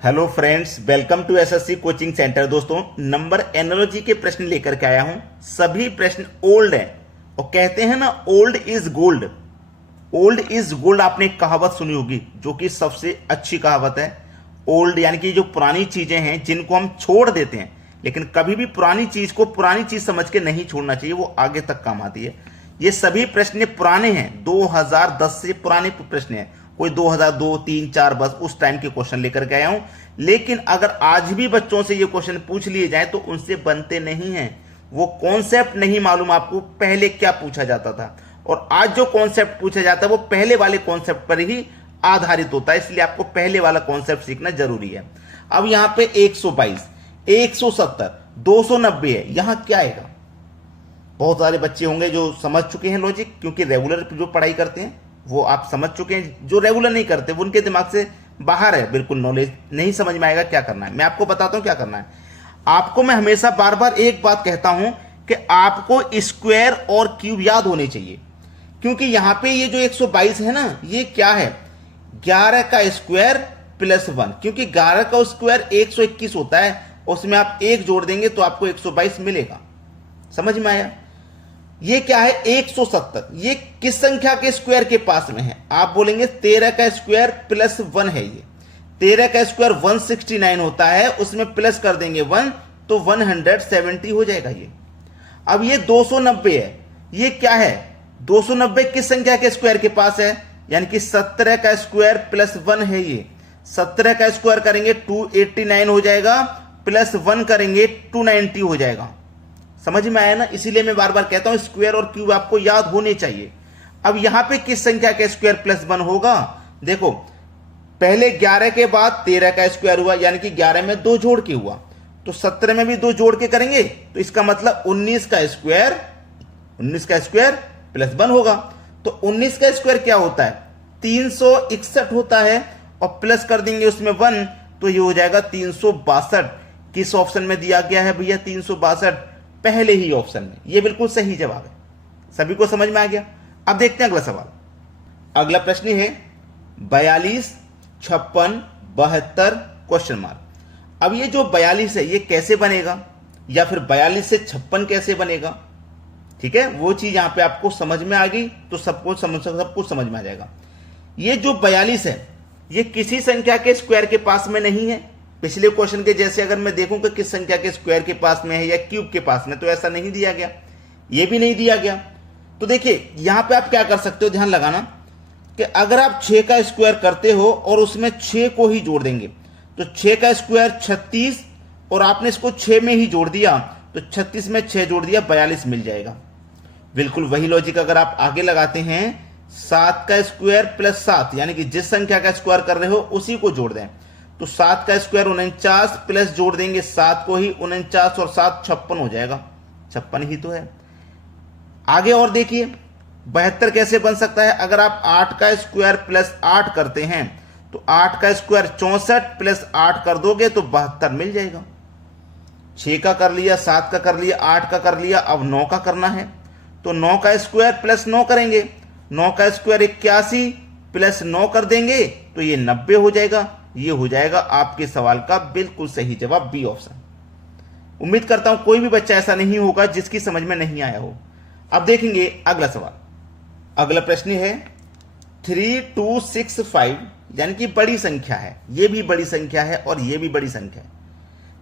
Hello friends, welcome to SSC coaching centre. दोस्तों, number analogy के प्रश्न लेकर के आया हूं। सभी प्रश्न ओल्ड हैं और कहते हैं ना, old is gold. Old is gold आपने एक कहावत सुनी होगी, जो कि सबसे अच्छी कहावत है। ओल्ड यानी कि जो पुरानी चीजें हैं जिनको हम छोड़ देते हैं, लेकिन कभी भी पुरानी चीज को पुरानी चीज समझ के नहीं छोड़ना चाहिए, वो आगे तक काम आती है। ये सभी प्रश्न पुराने हैं, 2010 से पुराने प्रश्न हैं। कोई 2002, 3, 4 बस उस टाइम के क्वेश्चन लेकर के आया हूं। लेकिन अगर आज भी बच्चों से ये क्वेश्चन पूछ लिए जाए तो उनसे बनते नहीं हैं। वो कॉन्सेप्ट नहीं मालूम आपको पहले क्या पूछा जाता था, और आज जो कॉन्सेप्ट पूछा जाता है वो पहले वाले कॉन्सेप्ट पर ही आधारित होता है। इसलिए आपको पहले वाला कॉन्सेप्ट सीखना जरूरी है। अब यहां पे 122, 170, 290 है, यहां क्या आएगा? बहुत सारे बच्चे होंगे जो समझ चुके हैं लॉजिक, क्योंकि रेगुलर जो पढ़ाई करते हैं वो आप समझ चुके हैं। जो रेगुलर नहीं करते वो उनके दिमाग से बाहर है, बिल्कुल नॉलेज नहीं समझ में आएगा। क्या करना है मैं आपको बताता हूं क्या करना है। आपको मैं हमेशा बार बार एक बात कहता हूं कि आपको स्क्वायर और क्यूब याद होने चाहिए, क्योंकि यहां पे ये जो 122 है ना, ये क्या है? 11 का स्क्वायर प्लस 1, क्योंकि 11 का स्क्वायर 121 होता है, उसमें आप 1 जोड़ देंगे तो आपको 122 मिलेगा। समझ में आया? ये क्या है? 170। ये किस संख्या के स्क्वायर के पास में है? आप बोलेंगे 13 का स्क्वायर प्लस 1 है। ये 13 का स्क्वायर 169 होता है, उसमें प्लस कर देंगे 1 तो 170 हो जाएगा ये। अब ये 290 है, ये क्या है? 290 किस संख्या के स्क्वायर के पास है? यानी कि 17 का स्क्वायर प्लस 1 है। ये 17 का स्क्वायर करेंगे 289 हो जाएगा, प्लस 1 करेंगे 290 हो जाएगा। समझ में आया ना? इसीलिए मैं बार बार कहता हूं स्क्वायर और क्यूब आपको याद होने चाहिए। अब यहां पे किस संख्या का स्क्वायर प्लस 1 होगा? देखो, पहले 11 के बाद 13 का स्क्वायर हुआ, यानी कि 11 में 2 जोड़ के हुआ, तो 17 में भी 2 जोड़ के करेंगे तो इसका मतलब 19 का स्क्वायर प्लस 1 होगा। तो 19 का स्क्वायर क्या होता है? 361 होता है, और प्लस कर देंगे उसमें 1 तो ये हो जाएगा 362। किस ऑप्शन में दिया गया है भैया 362? पहले ही ऑप्शन में। ये बिल्कुल सही जवाब है। सभी को समझ में आ गया? अब देखते हैं अगला सवाल। अगला प्रश्न है 42, 56, 72 क्वेश्चन मार्क। अब ये जो 42 है ये कैसे बनेगा, या फिर 42 से 56 कैसे बनेगा? ठीक है, वो चीज यहां पे आपको समझ में आ गई तो सब कुछ समझ में आ जाएगा। ये जो 42 है ये किसी संख्या के स्क्वायर के पास में नहीं है। पिछले क्वेश्चन के जैसे अगर मैं देखूं कि किस संख्या के स्क्वायर के पास में है या क्यूब के पास में, तो ऐसा नहीं दिया गया, ये भी नहीं दिया गया। तो देखिए यहां पे आप क्या कर सकते हो, ध्यान लगाना कि अगर आप 6 का स्क्वायर करते हो और उसमें 6 को ही जोड़ देंगे, तो 6 का स्क्वायर 36, और आपने इसको 6 में ही जोड़ दिया तो 36 में 6 जोड़ दिया, 42 मिल जाएगा। बिल्कुल वही लॉजिक अगर आप आगे लगाते हैं, 7 का स्क्वायर प्लस 7, यानी कि जिस संख्या का स्क्वायर कर रहे हो उसी को जोड़ दें, तो 7 का स्क्वायर 49 प्लस जोड़ देंगे 7 को ही, 49 और 7 56 हो जाएगा। 56 ही तो है। आगे और देखिए 72 कैसे बन सकता है? अगर आप 8 का स्क्वायर प्लस 8 करते हैं तो 8 का स्क्वायर 64 प्लस 8 कर दोगे तो 72 मिल जाएगा। 6 का कर लिया, 7 का कर लिया, 8 का कर लिया, अब 9 का करना है, तो 9 का स्क्वायर प्लस 9 करेंगे, 9 का स्क्वायर 81 प्लस 9 कर देंगे तो ये 90 हो जाएगा। ये हो जाएगा आपके सवाल का बिल्कुल सही जवाब, बी ऑप्शन। उम्मीद करता हूं कोई भी बच्चा ऐसा नहीं होगा जिसकी समझ में नहीं आया हो। अब देखेंगे अगला सवाल। अगला प्रश्न है 3265, यानी कि बड़ी संख्या है। ये भी बड़ी संख्या है और ये भी बड़ी संख्या है।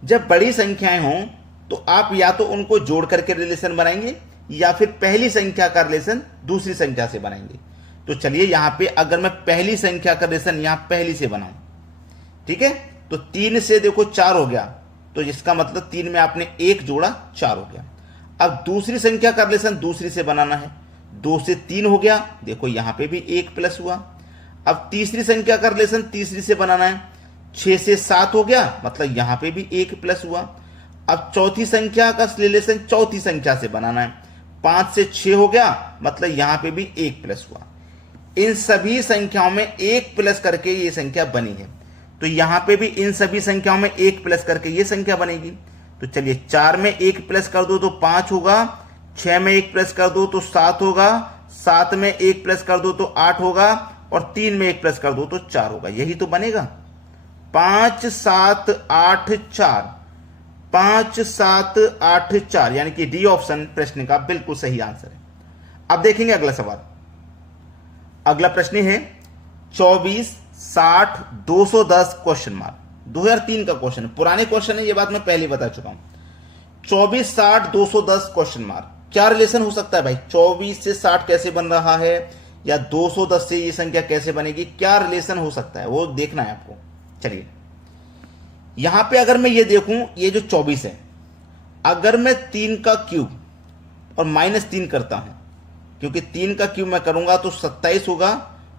जब बड़ी संख्याएं हों तो आप या तो उनको जोड़ करके रिलेशन बनाएंगे, या फिर पहली संख्या का रिलेशन दूसरी संख्या से बनाएंगे। तो चलिए यहां पे अगर मैं पहली संख्या का रिलेशन यहां पहली से बनाऊं, ठीक है, तो 3 से देखो 4 हो गया, तो इसका मतलब 3 में आपने 1 जोड़ा, 4 हो गया। अब दूसरी संख्या का रिलेशन दूसरी से बनाना है, 2 से 3 हो गया, देखो यहां पे भी 1 प्लस हुआ। अब तीसरी संख्या का रिलेशन तीसरी से बनाना है, 6 से 7 हो गया, मतलब यहां पे भी 1 प्लस हुआ। अब चौथी संख्या का रिलेशन चौथी संख्या से बनाना है, 5 से 6 हो गया, मतलब यहां पे भी 1 प्लस हुआ। इन सभी संख्याओं में 1 प्लस करके ये संख्या बनी है, तो यहां पे भी इन सभी संख्याओं में 1 प्लस करके ये संख्या बनेगी। तो चलिए 4 में 1 प्लस कर दो तो 5 होगा, 6 में 1 प्लस कर दो तो 7 होगा, 7 में 1 प्लस कर दो तो 8 होगा, और 3 में 1 प्लस कर दो तो 4 होगा। यही तो बनेगा। 5784, 5784 यानी कि डी ऑप्शन प्रश्न का बिल्कुल सही आंसर है। अब देखेंगे अगला सवाल। अगला प्रश्न है 24 60 210 क्वेश्चन मार्क। 2003 का क्वेश्चन है, पुराने क्वेश्चन है, ये बात मैं पहले बता चुका हूं। 24 60 210 क्वेश्चन मार्क, क्या रिलेशन हो सकता है भाई? 24 से 60 कैसे बन रहा है, या 210 से ये संख्या कैसे बनेगी, क्या रिलेशन हो सकता है वो देखना है आपको। चलिए यहां पे अगर मैं ये देखूं, ये जो 24 है, अगर मैं 3 का क्यूब और -3 करता हूं, क्योंकि 3 का क्यूब मैं करूंगा तो 27 होगा,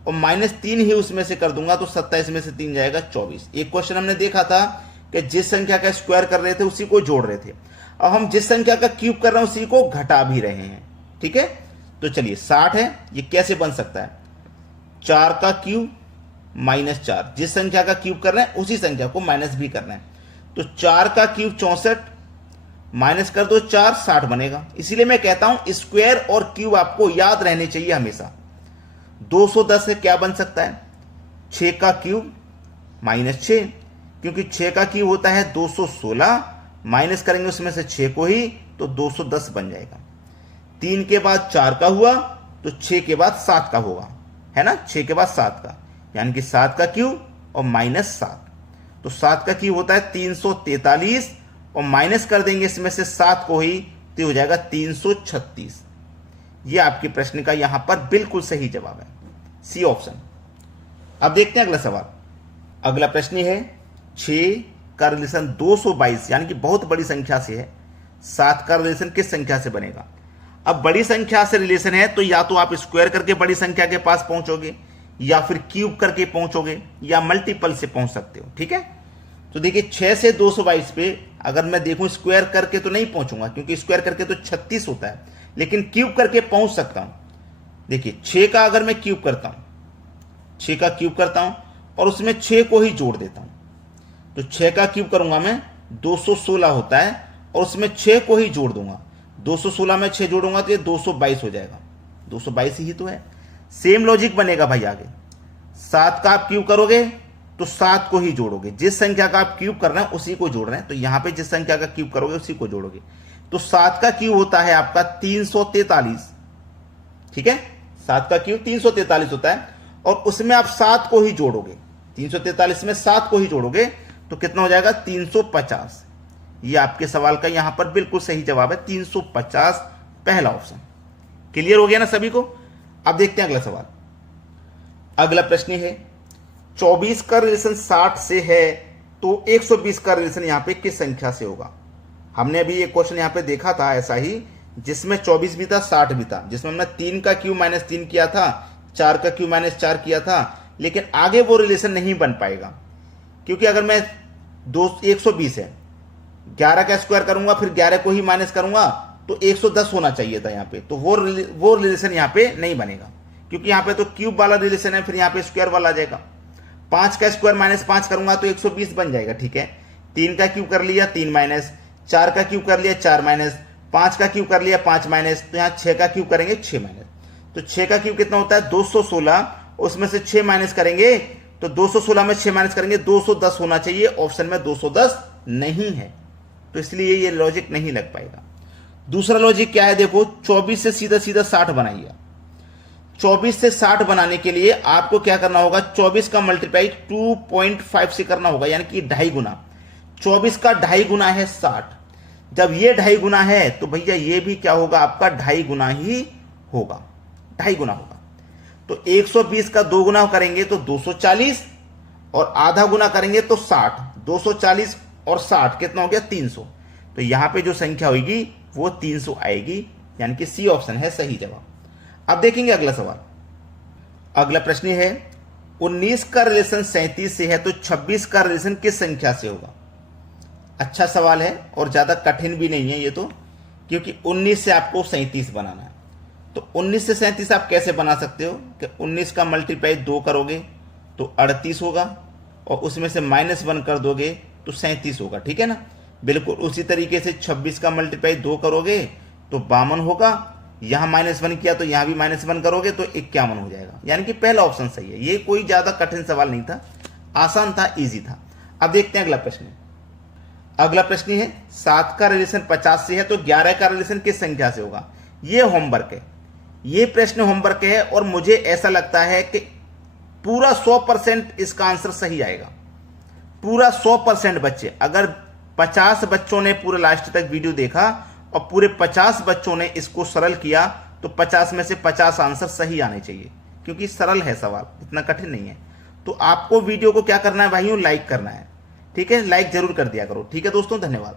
और -3 ही उसमें से कर दूंगा तो 27 में से 3 जाएगा 24। एक क्वेश्चन हमने देखा था कि जिस संख्या का स्क्वायर कर रहे थे उसी को जोड़ रहे थे, अब हम जिस संख्या का क्यूब कर रहे हैं उसी को घटा भी रहे हैं। ठीक है, तो चलिए 60 है, ये कैसे बन सकता है? 4 का क्यूब -4, जिस संख्या का क्यूब कर रहे हैं उसी संख्या को माइनस भी करना है, तो 4 का क्यूब 64, माइनस कर दो 4, 60 बनेगा। इसीलिए मैं कहता हूं स्क्वायर और क्यूब आपको याद रहने चाहिए हमेशा। 210 से क्या बन सकता है? 6 का क्यूब -6, क्योंकि 6 का क्यूब होता है 216, माइनस करेंगे उसमें से 6 को ही तो 210 बन जाएगा। 3 के बाद 4 का हुआ तो 6 के बाद 7 का होगा, है ना, 6 के बाद 7 का, यानी कि 7 का क्यूब और -7, तो 7 का क्यूब होता है 343, और माइनस कर देंगे इसमें से 7 को ही तो हो जाएगा 336। ये आपके प्रश्न का यहां पर बिल्कुल सही जवाब है, सी ऑप्शन। अब देखते हैं अगला सवाल। अगला प्रश्न है 6 का रिलेशन 222 यानी कि बहुत बड़ी संख्या से है, 7 का रिलेशन किस संख्या से बनेगा? अब बड़ी संख्या से रिलेशन है तो या तो आप स्क्वायर करके बड़ी संख्या के पास पहुंचोगे, या फिर क्यूब करके पहुंचोगे, या मल्टीपल से पहुंच सकते हो। ठीक है, तो देखिए 6 से 222 पे अगर मैं देखूं स्क्वायर करके तो नहीं पहुंचूंगा, क्योंकि स्क्वायर करके तो 36 होता है, लेकिन क्यूब करके पहुंच सकता हूं। देखिए 6 का अगर मैं क्यूब करता हूं, 6 का क्यूब करता हूं और उसमें 6 को ही जोड़ देता हूं, तो 6 का क्यूब करूंगा मैं 216 होता है, और उसमें 6 को ही जोड़ दूंगा, 216 में 6 जोड़ूंगा तो ये 222 हो जाएगा, 222 ही तो है। सेम लॉजिक बनेगा भाई आगे। 7 का आप क्यूब करोगे तो 7 को ही जोड़ोगे, जिस संख्या का आप क्यूब कर रहे हैं उसी को जोड़ रहे हैं, तो यहां पे जिस संख्या का क्यूब करोगे उसी को जोड़ोगे, तो 7 का क्यूब होता है आपका 343। ठीक है, 7 का क्यूब 343 होता है, और उसमें आप 7 को ही जोड़ोगे, 343 में 7 को ही जोड़ोगे तो कितना हो जाएगा? 350। ये आपके सवाल का यहां पर बिल्कुल सही जवाब है, 350 पहला ऑप्शन। क्लियर हो गया ना सभी को? अब देखते हैं अगला सवाल। अगला प्रश्न है 24 का रिलेशन 60 से है तो 120 का रिलेशन यहां पे किस संख्या से होगा? हमने अभी ये क्वेश्चन यहां पे देखा था ऐसा ही, जिसमें 24 भी था 60 भी था, जिसमें हमने 3 का क्यूब -3 किया था, 4 का क्यूब -4 किया था, लेकिन आगे वो रिलेशन नहीं बन पाएगा, क्योंकि अगर मैं 120 है, 11 का स्क्वायर करूंगा फिर 11 को ही माइनस करूंगा तो 110 होना चाहिए था यहाँ पे, तो वो रिलेशन यहाँ पे नहीं बनेगा, क्योंकि यहाँ पे तो क्यूब वाला रिलेशन है, फिर यहाँ पे स्क्वायर वाला आ जाएगा। 5 का स्क्वायर -5 करूंगा तो 120 बन जाएगा। ठीक है, 3 का क्यूब कर लिया 3 माइनस, 4 का क्यूब कर लिया 4 माइनस, 5 का क्यूब कर लिया 5 माइनस, तो यहाँ 6 का क्यूब करेंगे 6 माइनस, तो 6 का क्यूब कितना होता है? 216, उसमें से 6 माइनस करेंगे तो 216 में 6 माइनस करेंगे 210 होना चाहिए, ऑप्शन में 210 नहीं है, तो इसलिए ये लॉजिक नहीं लग पाएगा। दूसरा लॉजिक क्या है देखो, 24 से सीधा सीधा 60 बनाइए। 24 से 60 बनाने के लिए आपको क्या करना होगा? 24 का मल्टीप्लाई 2.5 से करना होगा, यानी कि 2.5 गुना। 24 का 2.5 गुना है 60, जब ये 2.5 गुना है तो भैया ये भी क्या होगा? आपका 2.5 गुना ही होगा, 2.5 गुना होगा। तो 120 का 2 गुना करेंगे तो 240, और आधा गुना करेंगे तो 60। 240 और 60 कितना हो गया? 300। तो यहां पे जो संख्या होगी वो 300 आएगी, यानी कि सी ऑप्शन है सही जवाब। अब देखेंगे अगला सवाल। अगला प्रश्न है 19 का रिलेशन 37 से है तो 26 का रिलेशन किस संख्या से होगा? अच्छा सवाल है और ज्यादा कठिन भी नहीं है ये तो, क्योंकि 19 से आपको 37 बनाना है। तो 19 से 37 आप कैसे बना सकते हो कि 19 का मल्टीप्लाई 2 करोगे तो 38 होगा, और उसमें से -1 कर दोगे तो 37 होगा। ठीक है ना, बिल्कुल उसी तरीके से 26 का मल्टीप्लाई 2 करोगे तो 52 होगा, यहां -1 किया तो यहां भी -1 करोगे तो 51 हो जाएगा, यानी कि पहला ऑप्शन सही है। ये कोई ज्यादा कठिन सवाल नहीं था, आसान था, इजी था। अब देखते हैं अगला प्रश्न। अगला प्रश्न है 7 का रिलेशन 50 से है तो 11 का रिलेशन किस संख्या से होगा। ये होमवर्क है, ये प्रश्न होमवर्क है और मुझे ऐसा लगता है कि पूरा 100% इसका आंसर सही आएगा। पूरा 100% बच्चे, अगर 50 बच्चों ने पूरे लास्ट तक वीडियो देखा और पूरे 50 बच्चों ने इसको सरल किया तो 50 में से 50 आंसर सही आने चाहिए, क्योंकि सरल है सवाल, इतना कठिन नहीं है। तो आपको वीडियो को क्या करना है भाइयों, लाइक करना है। ठीक है, लाइक जरूर कर दिया करो। ठीक है दोस्तों, धन्यवाद।